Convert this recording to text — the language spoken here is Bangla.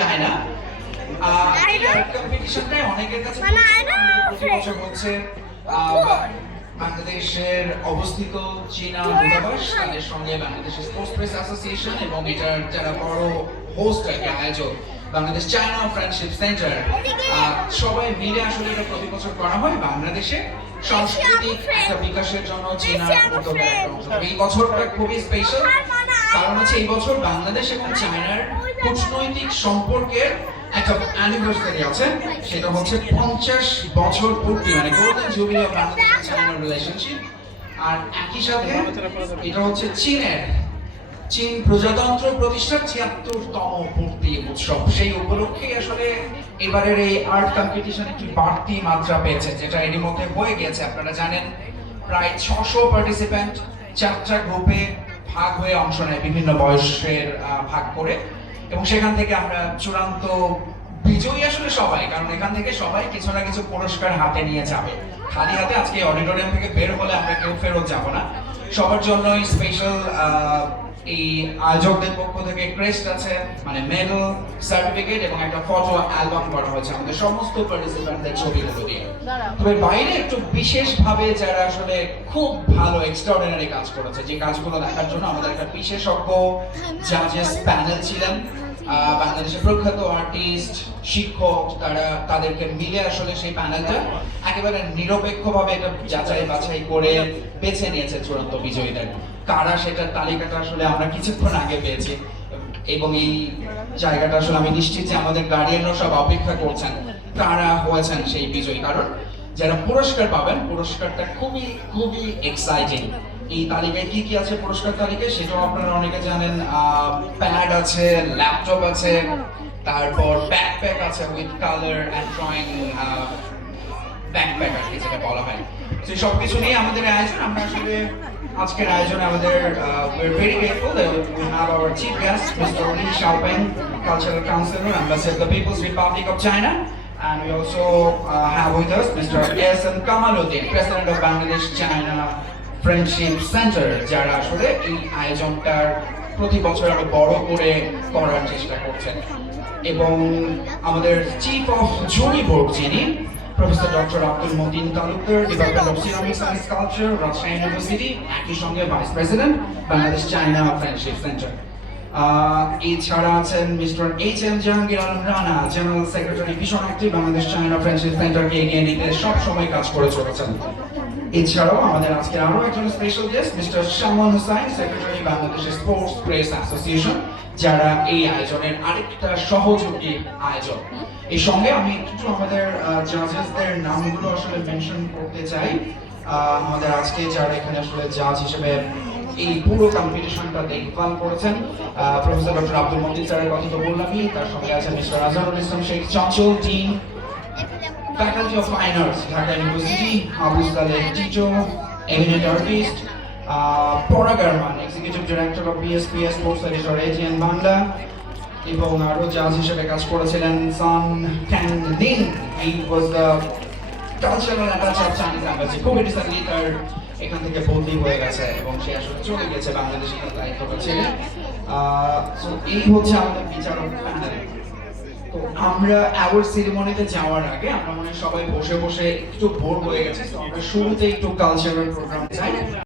চায়না এই আর্ট কম্পিটিশনটাই অনেকের কাছে প্রতি বছর হচ্ছে বাংলাদেশের অবস্থিত চীনা দূতাবাস তাদের সঙ্গে বাংলাদেশের স্পোর্টস প্রেস অ্যাসোসিয়েশন এবং এটার যারা বড় হোস্ট আর কি আয়োজক বাংলাদেশ চায়না ফ্রেন্ডশিপ সেন্টার সবাই মিলে আসলে এটা প্রতি বছর করা হয় বাংলাদেশে সাংস্কৃতিক একটা বিকাশের জন্য চীনা উদ্যোগের একটা অংশ। এই বছরটা খুবই স্পেশাল কারণ হচ্ছে এই বছর বাংলাদেশ এবং চায়নার কূটনৈতিক সম্পর্কের একটা অ্যানিভার্সারি আছে, সেটা হচ্ছে 50 বছর পূর্তি, মানে golden jubilee of Bangladesh and China relationship. আর একই সাথে এটা হচ্ছে চীন প্রজাতন্ত্র প্রতিষ্ঠার ৭৬তম পূর্তি উৎসব। সেই উপলক্ষে আসলে এবারের এই আর্ট কম্পিটিশন একটি বাড়তি মাত্রা পেয়েছে, যেটা এর মধ্যে হয়ে গিয়েছে। আপনারা জানেন প্রায় ৬০০ পার্টিসিপেন্ট ৪টা গ্রুপে ভাগ হয়ে অংশ নেয় বিভিন্ন বয়সের ভাগ করে, এবং সেখান থেকে আমরা চূড়ান্ত বিজয়ী আসলে সবাই, কারণ এখান থেকে সবাই কিছু না কিছু পুরস্কার হাতে নিয়ে যাবে। খালি হাতে আজকে অডিটোরিয়াম থেকে বের হলে আমরা কেউ ফেরত যাব না। সবার জন্যই স্পেশাল এই আয়োজকদের পক্ষ থেকে ক্রেস্ট আছে, মানে মেডেল, সার্টিফিকেট এবং একটা ফটো অ্যালবাম করা হয়েছে আমাদের সমস্ত পার্টিসিপেন্টদের ছবিগুলো দিয়ে। তবে বাইরে একটু বিশেষভাবে যারা আসলে খুব ভালো এক্সট্রাঅর্ডিনারি কাজ করেছে, যে কাজগুলো দেখার জন্য আমাদের একটা বিশেষজ্ঞ জাজেস প্যানেল ছিলেন, বাংলাদেশের প্রখ্যাত আর্টিস্ট, শিক্ষক, তাদেরকে মিলে আসলে সেই প্যানেলটা একেবারে নিরপেক্ষভাবে এটা যাচাই বাছাই করে বেছে নিয়েছে চূড়ান্ত বিজয়ীদের। কারা সেটার তালিকাটা আসলে আমরা কিছুক্ষণ আগে পেয়েছি, এবং এই জায়গাটা আসলে আমি নিশ্চিত যে আমাদের গার্ডিয়ানরা সব অপেক্ষা করছেন কারা হয়েছেন সেই বিজয়ী, কারণ যারা পুরস্কার পাবেন পুরস্কারটা খুবই খুবই এক্সাইটিং। এই তালিকায় কি কি আছে পুরস্কার তালিকায় সেটাও আপনারা অনেকে জানেন। প্যাড আছে, ল্যাপটপ আছে, তারপর ব্যাকপ্যাক আছে with colour and drawing backpack আর কি যেটা বলা হয়। তো সবকিছু নিয়ে আমাদের আয়োজন। আমরা আসলে আজকের আয়োজনে আমাদের we're very grateful that we have our chief guest Mr. Li Xiaopeng, Cultural Counselor, Ambassador of the People's Republic of China, and we also have with us Mr. S.M. Kamaluddin, President of Bangladesh China Friendship Center, যারা আসলে এই আয়োজনটার প্রতি বছর আরো বড় করে করার চেষ্টা করছেন। এবং আমাদের চিফ অফ জুরি বোর্ড যিনি professor doctor Abdul Matin Talukdar, department of ceramics and sculpture, Rajshahi university, একই সঙ্গে vice president Bangladesh China friendship centre. এছাড়া আছেন mister H.M. Jahangir Alam Rana, general secretary, ভীষণ অ্যাক্টিভ, বাংলাদেশ চায়না ফ্রেন্ডশিপ সেন্টারকে এগিয়ে নিতে সব সময় কাজ করে চলেছেন। এছাড়াও আমাদের আজকে আরো একজন special guest mister Shamol Hussain, secretary বাংলাদেশের স্পোর্টস প্রেস অ্যাসোসিয়েশন, যারা এই আয়োজনের আরেকটা সহযোগী আয়োজক। এই সঙ্গে আমি একটু আমাদের জাজেসদের নামগুলো আসলে মেনশন করতে চাই। আমাদের আজকে যারা এখানে আসলে জাজ হিসেবে এই পুরো কম্পিটিশনটা দেখভাল করেছেন, প্রফেসর ডক্টর আব্দুল মতিন স্যারের কথা তো বললামই, তার সঙ্গে আছেন mister Azharul Islam Sheikh Chanchal, dean Faculty of Fine Arts, Dhaka University, Abu Saleh Tito, eminent artist, Pora Garman, Executive Director of BSPS Sports Editor ATN Bangla, এবং আরো জাজ হিসেবে কাজ করেছিলেন Sun Kan Lin, he was the cultural attache of Chinese embassy. খুব রিসেন্টলি তার এখান থেকে বদলি হয়ে গেছে এবং সে আসলে চলে গেছে বাংলাদেশে, তার দায়িত্বটা ছেড়ে। সো এই হচ্ছে আমাদের বিচারক প্যানেল। তো আমরা অ্যাওয়ার্ড সেরিমনিতে যাওয়ার আগে আমরা মনে সবাই বসে বসে একটু বোর হয়ে গেছে, তো আমরা শুরুতে একটু কালচারাল প্রোগ্রাম চাই।